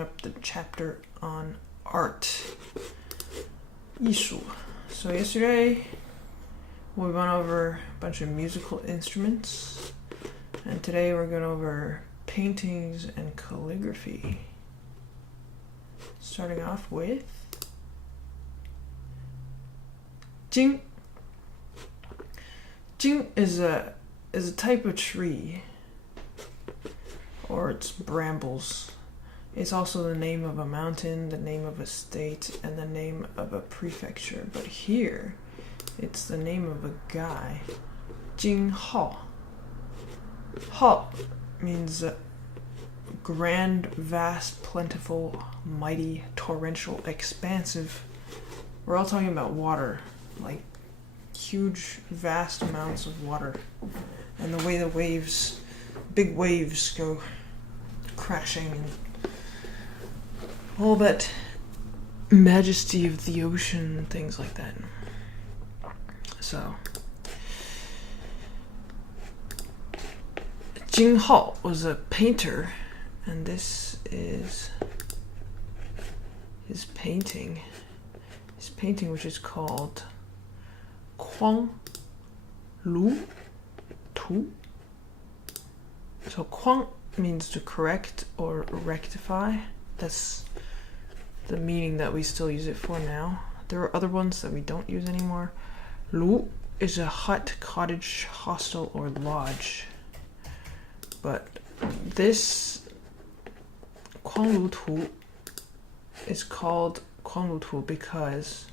up the chapter on art, 艺术. So yesterday we went over a bunch of musical instruments, and today we're going over paintings and calligraphy. Starting off with Jing. Jing is a type of tree, or it's brambles. It's also the name of a mountain, the name of a state, and the name of a prefecture. But here, it's the name of a guy. Jing Hao. Hao means grand, vast, plentiful, mighty, torrential, expansive. We're all talking about water, like huge, vast amounts of water. And the way the waves, big waves go crashing and all that majesty of the ocean and things like that. So, Jing Hao was a painter, and this is his painting. His painting, which is called Kuang Lu Tu. So Kuang means to correct or rectify. That's the meaning that we still use it for now. There are other ones that we don't use anymore. Lu is a hut, cottage, hostel, or lodge. But this Kuang Lu Tu is called Kuang Lu Tu because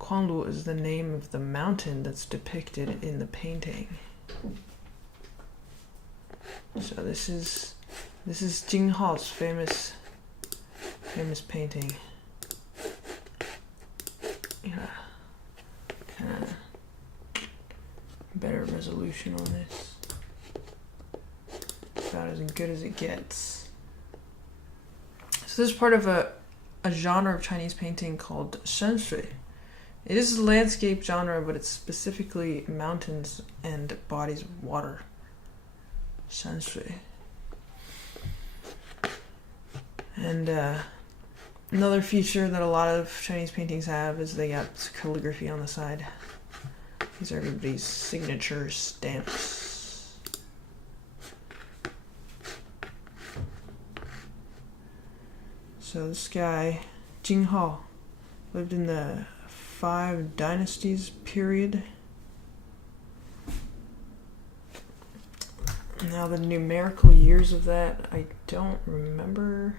Kuang Lu is the name of the mountain that's depicted in the painting. So this is Jing Hao's famous painting. Yeah, kind of better resolution on this. About as good as it gets. So this is part of a genre of Chinese painting called shanshui. It is a landscape genre, but it's specifically mountains and bodies of water. Shanshui. And another feature that a lot of Chinese paintings have is they got calligraphy on the side. These are everybody's signature stamps. So this guy, Jing Hao, lived in the 5 Dynasties period. Now the numerical years of that, I don't remember.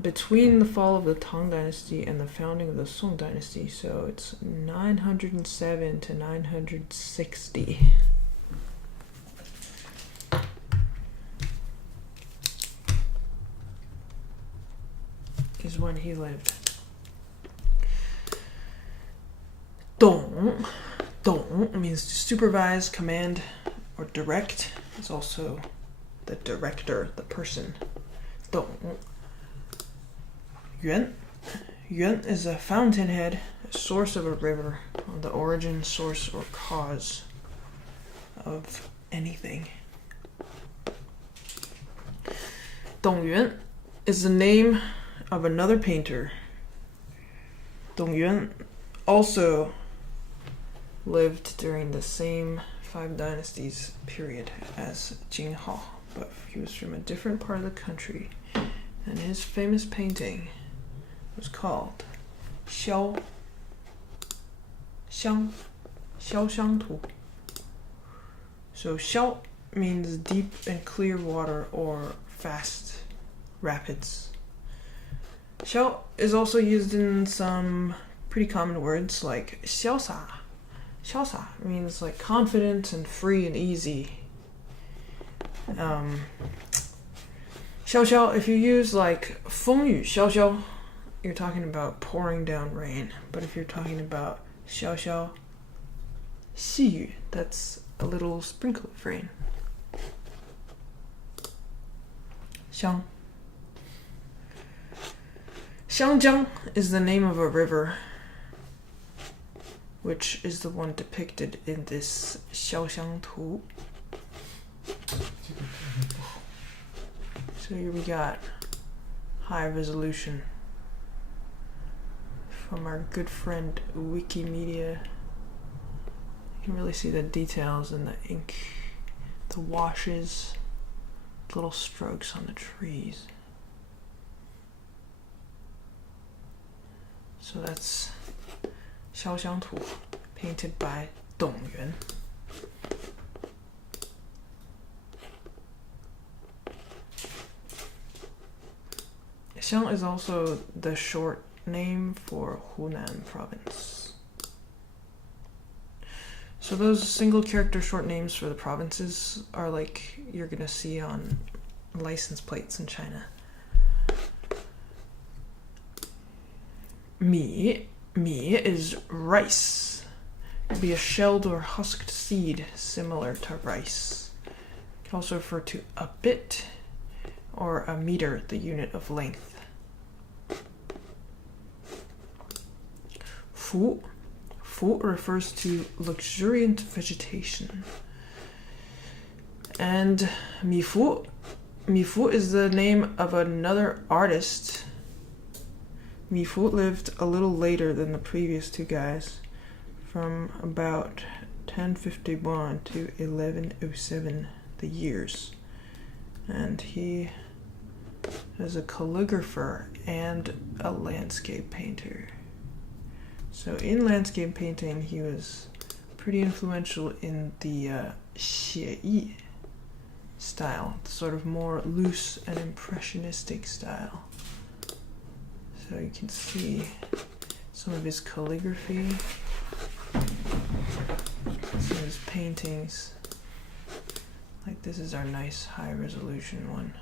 Between the fall of the Tang Dynasty and the founding of the Song Dynasty, so it's 907 to 960. Is when he lived. Dong means to supervise, command, or direct. It's also the director, the person. Dong. Yuan is a fountainhead, a source of a river, the origin, source, or cause of anything. Dongyuan is the name of another painter. Dongyuan also lived during the same 5 Dynasties period as Jing Hao, but he was from a different part of the country, and his famous painting was called Xiao Xiang Tu. So Xiao means deep and clear water or fast rapids. Xiao is also used in some pretty common words like 潇洒. 潇洒 means like confident and free and easy. 潇潇, if you use like 风雨潇潇, you're talking about pouring down rain. But if you're talking about 潇潇细雨, that's a little sprinkle of rain. 香 Xiangjiang is the name of a river which is the one depicted in this 肖像图. So here we got high resolution from our good friend Wikimedia. You can really see the details in the ink, the washes, little strokes on the trees. So that's 肖像图 painted by Dong Yuan. Xiang is also the short name for Hunan province. So those single character short names for the provinces are like you're gonna see on license plates in China. Mi is rice. It would be a shelled or husked seed similar to rice. You can also refer to a bit or a meter, the unit of length. Fu refers to luxuriant vegetation. And Mifu is the name of another artist. Mifu lived a little later than the previous two guys, from about 1051 to 1107, the years. And he is a calligrapher and a landscape painter. So in landscape painting, he was pretty influential in the 写意 style, sort of more loose and impressionistic style. So you can see some of his calligraphy, some of his paintings. Like this is our nice high resolution one.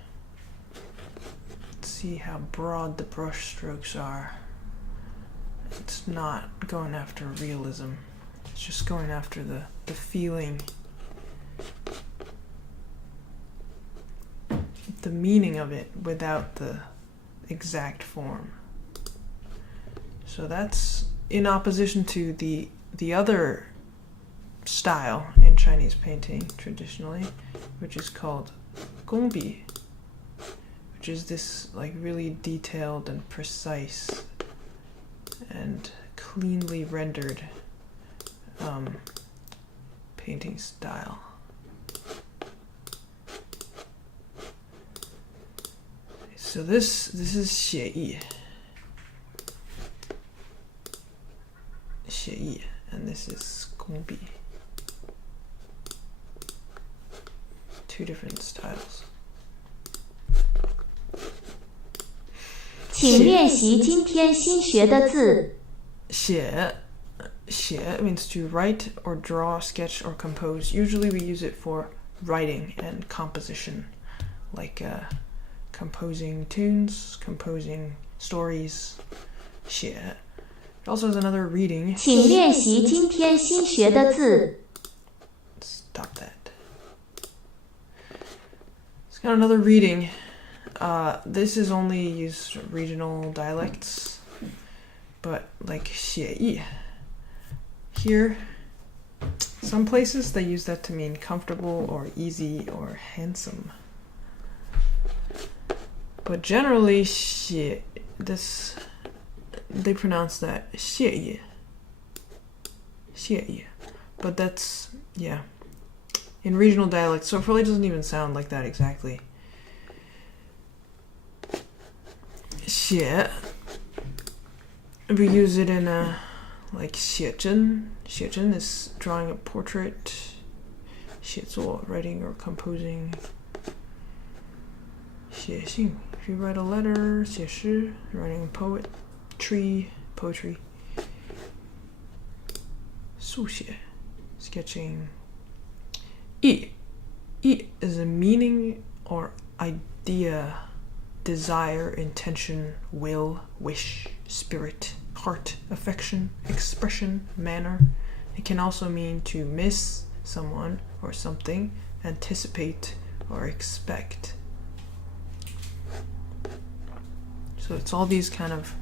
Let's see how broad the brush strokes are. It's not going after realism. It's just going after the feeling, the meaning of it without the exact form. So that's in opposition to the other style in Chinese painting traditionally, which is called gongbi, which is this like really detailed and precise and cleanly rendered painting style. So this is 写意, and this is 工笔. Two different styles. 请练习今天新学的字。写 means to write or draw, sketch, or compose. Usually we use it for writing and composition, like composing tunes, composing stories. 写 It also has another reading. 请练习今天新学的字。 Stop that. It's got another reading. This is only used regional dialects, but like 写意 here, some places they use that to mean comfortable or easy or handsome. But generally, 写 this they pronounce that 写意. But that's, yeah, in regional dialects, so it probably doesn't even sound like that exactly. 写 we use it in like 写真. 写真 is drawing a portrait. 写作 writing or composing. 写信 if you write a letter. 写诗 writing poetry. 速写 sketching. 意 is a meaning or idea, desire, intention, will, wish, spirit, heart, affection, expression, manner. It can also mean to miss someone or something, anticipate or expect. So it's all these kind of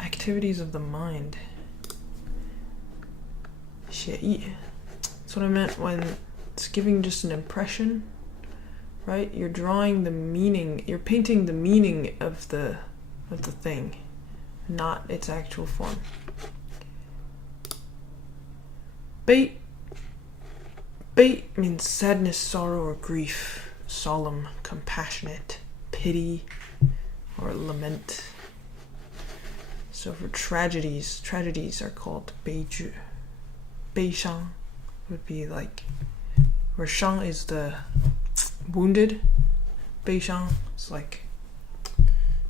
activities of the mind. 写意. That's what I meant when it's giving just an impression, right? You're drawing the meaning, you're painting the meaning of the thing, not its actual form. 悲 means sadness, sorrow, or grief, solemn, compassionate, pity, or lament. So for tragedies are called 悲剧. 悲伤 would be like, where 伤 is the wounded, 悲伤 is like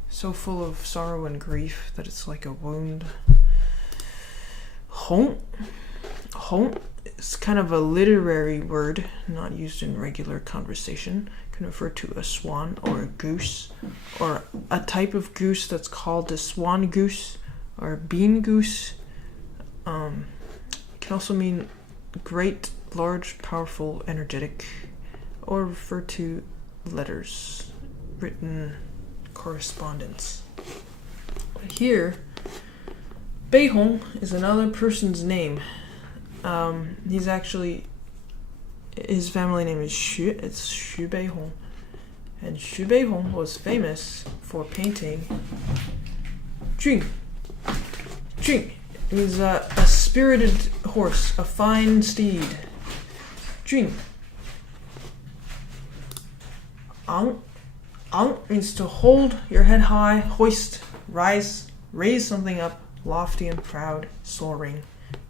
so full of sorrow and grief that it's like a wound. 红 is kind of a literary word, not used in regular conversation. It can refer to a swan or a goose, or a type of goose that's called a swan goose or a bean goose. It can also mean great, large, powerful, energetic, or refer to letters, written correspondence. But here, 悲红 is another person's name. He's actually, his family name is Xu. It's Xu Beihong. And Xu Beihong was famous for painting Jun. Jun means a spirited horse, a fine steed. Jun. Ang means to hold your head high, hoist, rise, raise something up, lofty and proud, soaring,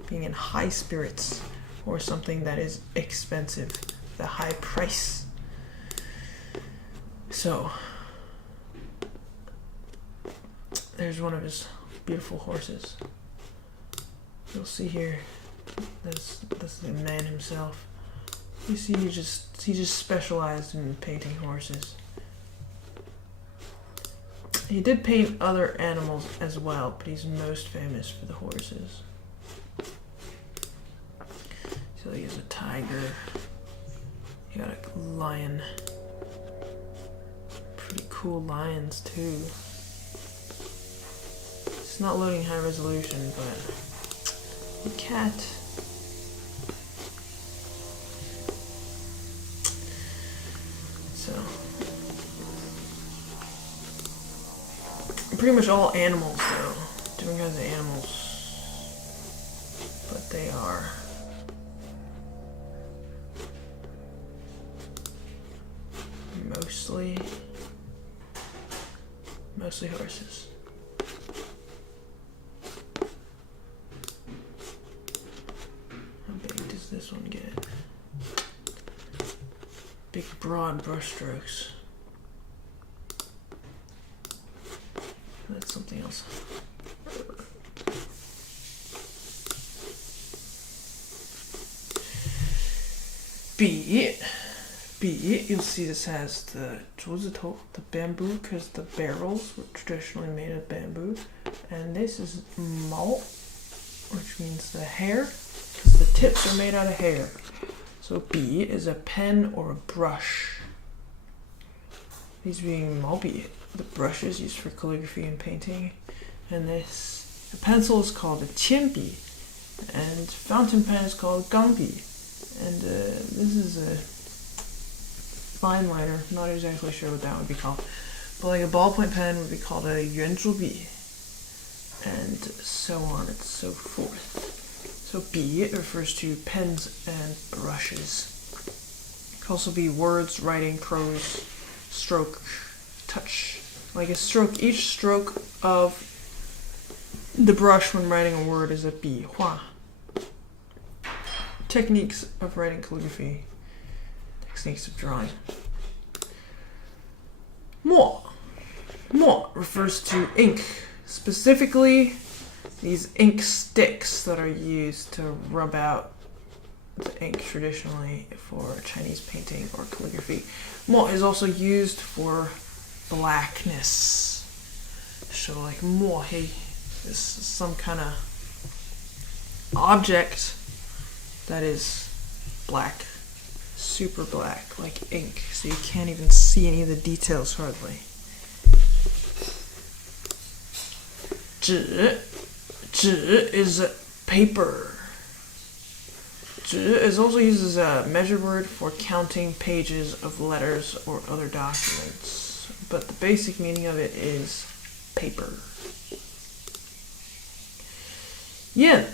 being in high spirits, or something that is expensive, the high price. So, there's one of his beautiful horses. You'll see here, that's the man himself. You see, he just specialized in painting horses. He did paint other animals as well, but he's most famous for the horses. So he has a tiger. He got a lion. Pretty cool lions too. It's not loading high resolution, but a cat. So pretty much all animals though. Different kinds of animals. But they are mostly horses. How big does this one get? Big broad brush strokes. That's something else. B, you'll see this has the 竹子头, the bamboo, because the barrels were traditionally made of bamboo. And this is 毛, which means the hair, because the tips are made out of hair. So B is a pen or a brush. These being 毛笔, the brushes used for calligraphy and painting. And the pencil is called a 铅笔, and fountain pen is called 钢笔. And this is a fine liner, not exactly sure what that would be called. But like a ballpoint pen would be called a 圆珠笔, and so on and so forth. So B, it refers to pens and brushes. It could also be words, writing, prose, stroke, touch. Like a stroke, each stroke of the brush when writing a word is a 笔画. Techniques of writing calligraphy, techniques of drawing. 墨refers to ink, specifically these ink sticks that are used to rub out the ink traditionally for Chinese painting or calligraphy. 墨 is also used for blackness. So like 墨黑 is some kind of object that is black, super black, like ink, so you can't even see any of the details hardly. 纸 is paper. zhi is also used as a measure word for counting pages of letters or other documents, but the basic meaning of it is paper. Yin.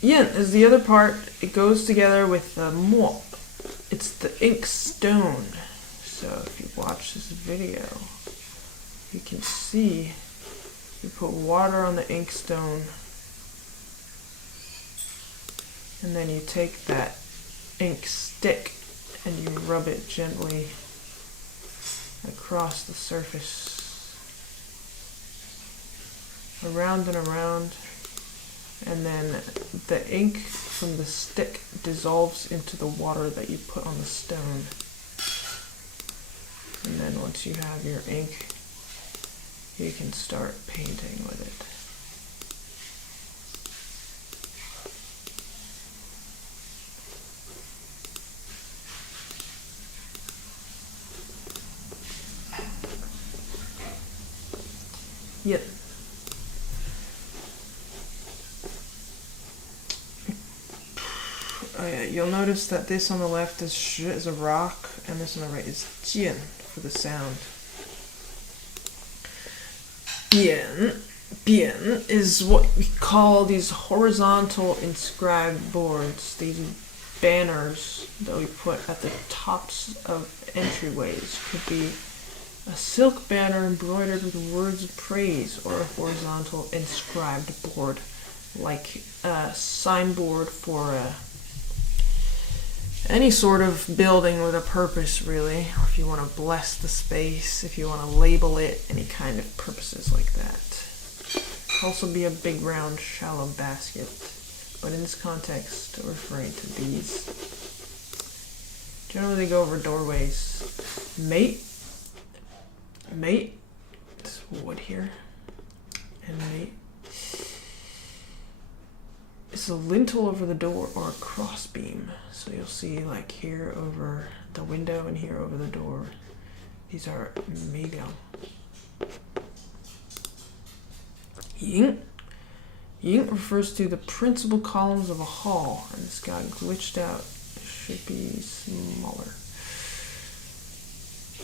Yin is the other part. It goes together with the mo. It's the ink stone. So if you watch this video, you can see you put water on the ink stone, and then you take that ink stick and you rub it gently across the surface, around and around, and then the ink from the stick dissolves into the water that you put on the stone. And then once you have your ink, you can start painting with it. Yep. Oh yeah, you'll notice that this on the left is sh is a rock, and this on the right is jian for the sound. Bian. Bian is what we call these horizontal inscribed boards, these banners that we put at the tops of entryways. Could be a silk banner embroidered with words of praise, or a horizontal inscribed board, like a signboard for any sort of building with a purpose, really. Or if you want to bless the space, if you want to label it, any kind of purposes like that. It can also be a big round shallow basket, but in this context, we're referring to these. Generally they go over doorways. Mate. Mate. This wood here. And mate. It's a lintel over the door, or a cross beam. So you'll see like here over the window and here over the door. These are meigang. Ying. Ying refers to the principal columns of a hall, and this got glitched out. It should be smaller.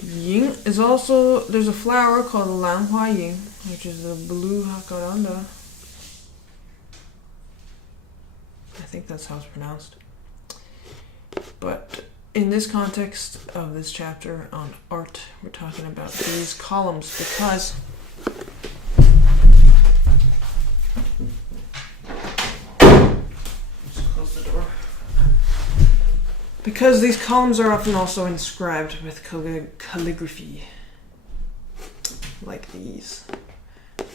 Ying is also, there's a flower called Lanhua Ying, which is a blue jacaranda. I think that's how it's pronounced. But in this context of this chapter on art, we're talking about these columns because just close the door. Because these columns are often also inscribed with calligraphy, like these.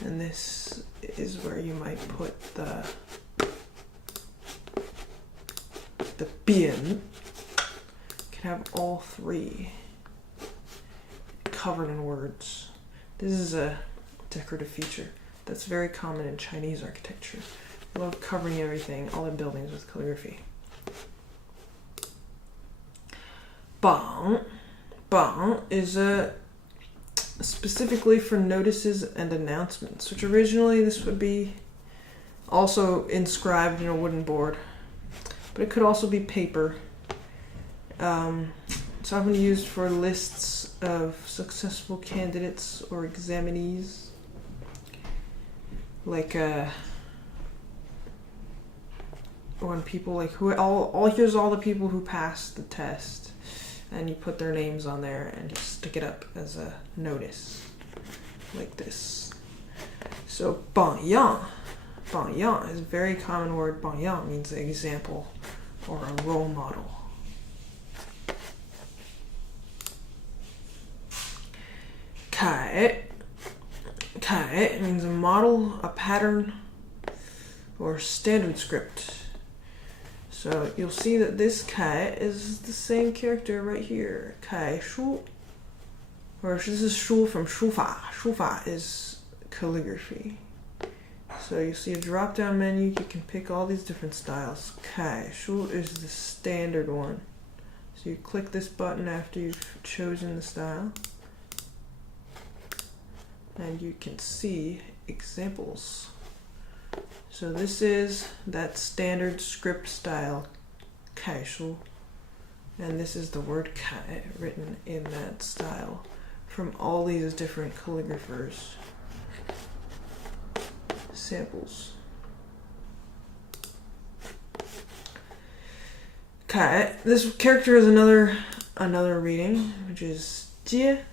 And this is where you might put the bian. Can have all three covered in words. This is a decorative feature that's very common in Chinese architecture. They love covering everything, all their buildings, with calligraphy. Bang. Bang is specifically for notices and announcements, which originally this would be also inscribed in a wooden board. But it could also be paper. It's often used for lists of successful candidates or examinees. Like when people like here's all the people who passed the test, and you put their names on there and you stick it up as a notice, like this. So bangyang. Bangyang is a very common word. Bangyang means an example or a role model. Kai. Kai means a model, a pattern, or standard script. So you'll see that this Kai is the same character right here. Kai Shu. Or this is Shu from Shufa. Shufa is calligraphy. So you see a drop-down menu, you can pick all these different styles. Kai Shu is the standard one. So you click this button after you've chosen the style, and you can see examples. So this is that standard script style 楷书. And this is the word kai written in that style from all these different calligraphers. Samples. Kai. This character is another reading, which is 接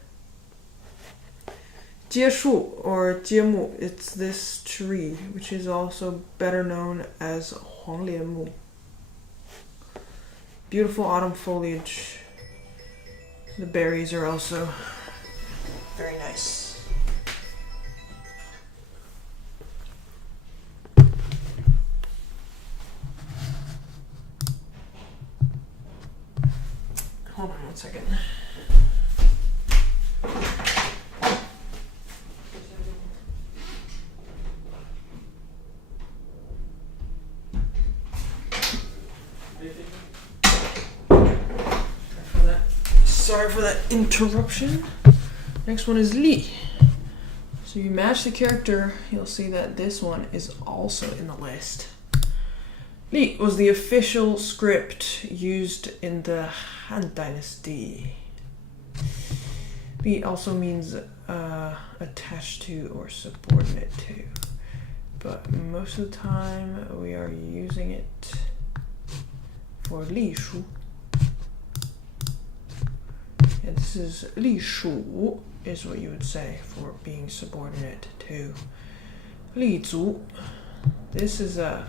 树 or 接木. It's this tree, which is also better known as 黄连木. Beautiful autumn foliage. The berries are also very nice. Hold on one second. Sorry for that interruption. Next one is Li. So you match the character, you'll see that this one is also in the list. Li was the official script used in the Han Dynasty. Li also means attached to or subordinate to, but most of the time we are using it for Li Shu. And this is 隶属 is what you would say for being subordinate to. 隶族. This is a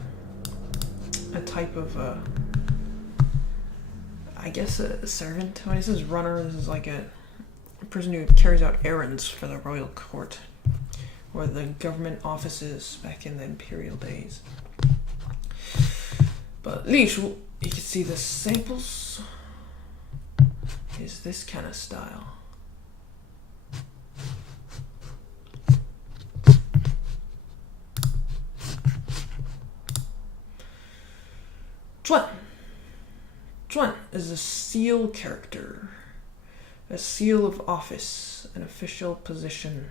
type of I guess a servant. When it says runner, this is like a person who carries out errands for the royal court or the government offices back in the imperial days. But 隶属, you can see the samples is this kind of style. Zhuan. Zhuan is a seal character, a seal of office, an official position,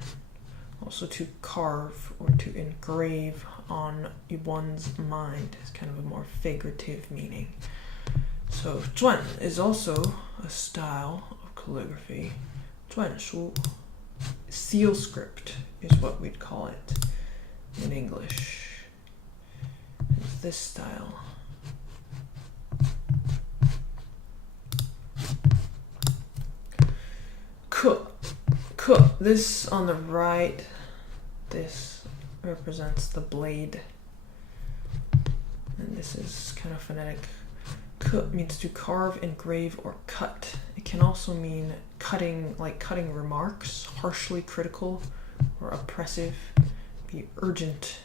also to carve or to engrave on one's mind. It's kind of a more figurative meaning. So 篆 is also a style of calligraphy. 篆书, seal script is what we'd call it in English. It's this style. Ke. This on the right, this represents the blade. And this is kind of phonetic. Ke means to carve, engrave, or cut. It can also mean cutting, like cutting remarks, harshly critical or oppressive, be urgent.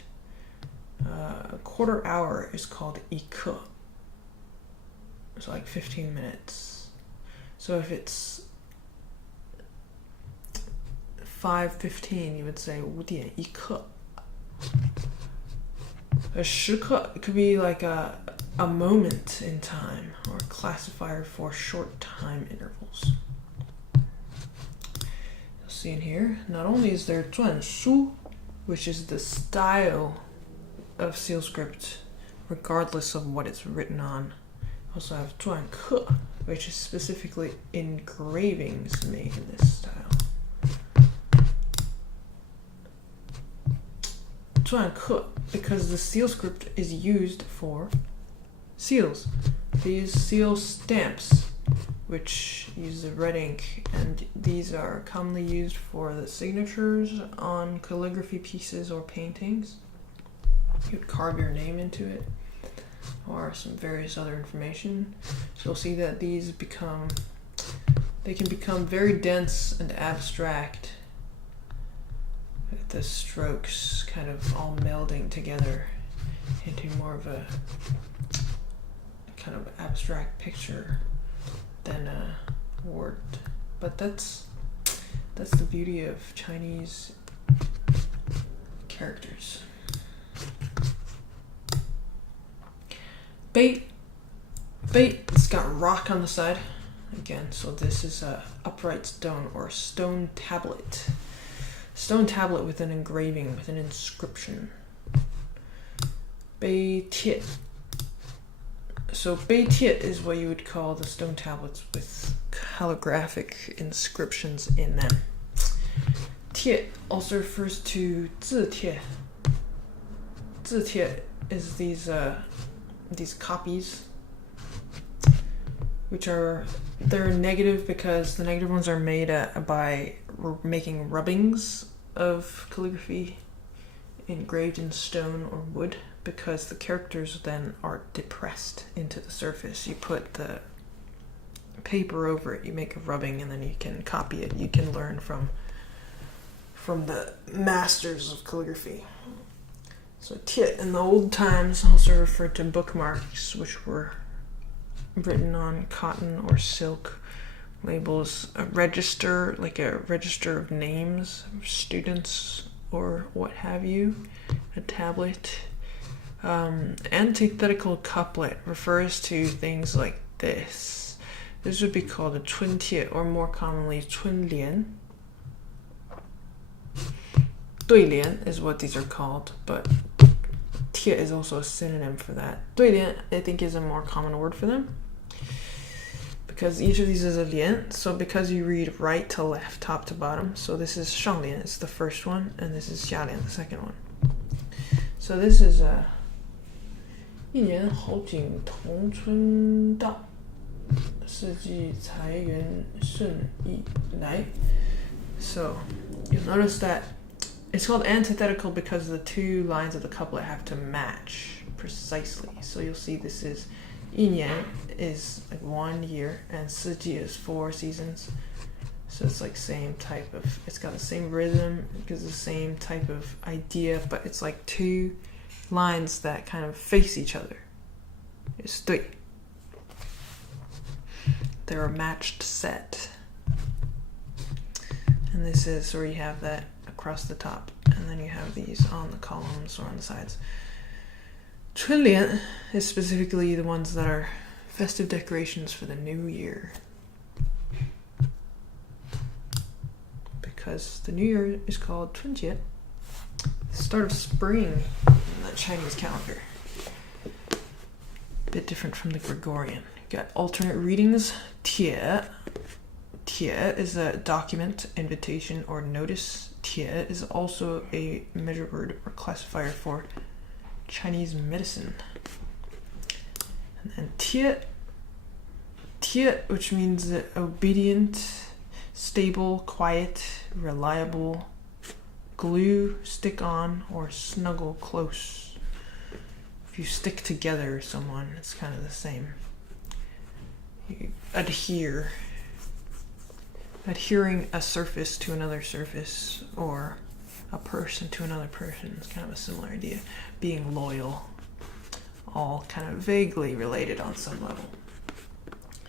A quarter hour is called 1刻. It's like 15 minutes. So if it's 5:15, you would say 5点1刻. A 10刻, it could be like a moment in time or a classifier for short time intervals. You'll see in here, not only is there 篆书, which is the style of seal script regardless of what it's written on. Also have 篆刻, which is specifically engravings made in this style. 篆刻, because the seal script is used for seals. These seal stamps, which use the red ink, and these are commonly used for the signatures on calligraphy pieces or paintings. You'd carve your name into it, or some various other information. So you'll see that these can become very dense and abstract, with the strokes kind of all melding together into more of a kind of abstract picture than a word. But that's the beauty of Chinese characters. Bait, it's got rock on the side again, so this is a upright stone or stone tablet. Stone tablet with an engraving, with an inscription. 碑帖. So Beitiet is what you would call the stone tablets with calligraphic inscriptions in them. Tiet also refers to 字帖. 字帖 is these copies, which they're negative because the negative ones are made by making rubbings of calligraphy engraved in stone or wood, because the characters then are depressed into the surface. You put the paper over it, you make a rubbing, and then you can copy it. You can learn from the masters of calligraphy. So tiet in the old times also referred to bookmarks, which were written on cotton or silk labels. A register, like a register of names of students or what have you. A tablet. Antithetical couplet refers to things like this. This would be called a 春帖, or more commonly 春联. 对联 is what these are called, but 帖 is also a synonym for that. 对联, I think, is a more common word for them, because each of these is a 联. So because you read right to left, top to bottom, so this is 上联, it's the first one, and this is 下联, the second one. So this is 一年好景同春到，四季财源顺意来. So you'll notice that it's called antithetical because the two lines of the couplet have to match precisely. So you'll see this is 一年 is like 1 year, and 四季 is 4 seasons. So it's like same type of, it's got the same rhythm, it gives the same type of idea, but it's like two lines that kind of face each other. It's 对. They're a matched set. And this is where you have that across the top, and then you have these on the columns or on the sides. 春联 is specifically the ones that are festive decorations for the new year, because the new year is called 春节, the start of spring in the Chinese calendar. A bit different from the Gregorian. You got alternate readings. 帖 is a document, invitation, or notice. 帖 is also a measure word or classifier for Chinese medicine. And then 帖, which means obedient, stable, quiet, reliable, glue, stick on, or snuggle close. If you stick together someone, it's kind of the same. You adhere. Adhering a surface to another surface, or a person to another person, is kind of a similar idea. Being loyal, all kind of vaguely related on some level.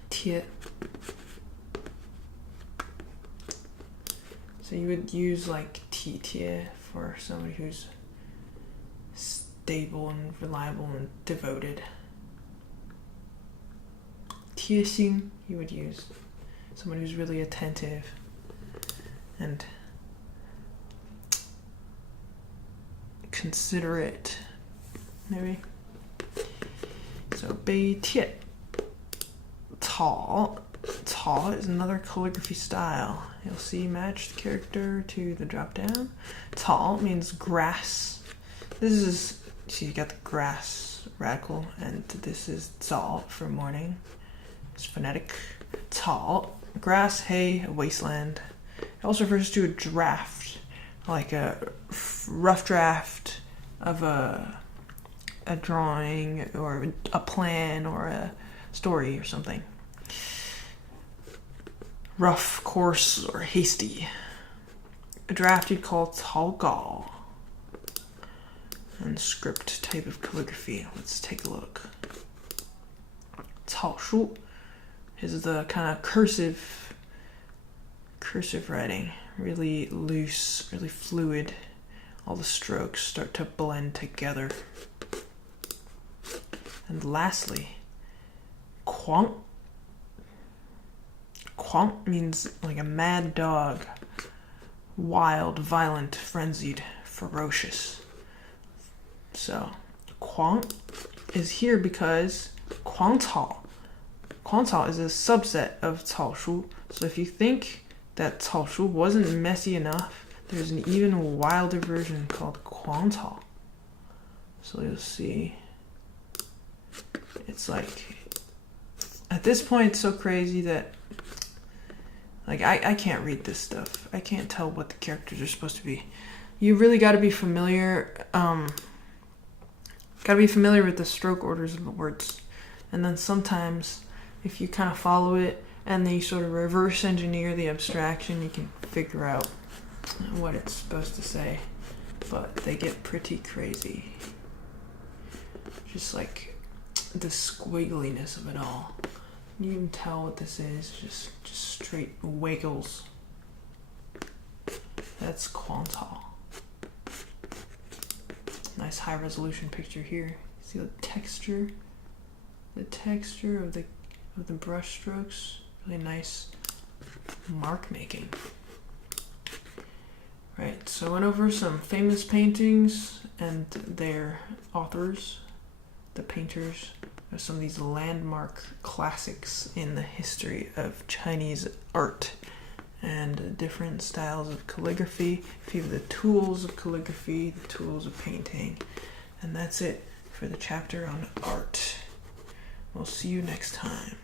帖. So you would use like 体贴 for somebody who's stable and reliable and devoted. 贴心, you would use someone who's really attentive and considerate, maybe. So 碑帖. 草 is another calligraphy style. You'll see matched character to the drop down. 草 means grass. This is, see, you got the grass radical, and this is 早 for morning. It's phonetic. 草, grass, hay, a wasteland. It also refers to a draft, like a rough draft of a drawing or a plan or a story or something. Rough, coarse, or hasty. A draft you'd call 草稿. And script type of calligraphy. Let's take a look. 草书 is the kind of cursive writing. Really loose, really fluid. All the strokes start to blend together. And lastly, 狂. 狂 means like a mad dog. Wild, violent, frenzied, ferocious. So, 狂 is here because 狂 Kuangcao. Kuangcao is a subset of 草书. So if you think that 草书 wasn't messy enough, there's an even wilder version called 狂草. So you'll see. It's like, at this point, it's so crazy that, like, I can't read this stuff. I can't tell what the characters are supposed to be. You really got to be familiar. Got to be familiar with the stroke orders of the words, and then sometimes, if you kind of follow it and then you sort of reverse engineer the abstraction, you can figure out what it's supposed to say. But they get pretty crazy. Just like the squiggliness of it all. You can tell what this is. Just straight wiggles. That's Kuangcao. Nice high resolution picture here. See the texture? The texture of the brush strokes. Really nice mark making. Right, so I went over some famous paintings and their authors, the painters of some of these landmark classics in the history of Chinese art and different styles of calligraphy, a few of the tools of calligraphy, the tools of painting. And that's it for the chapter on art. We'll see you next time.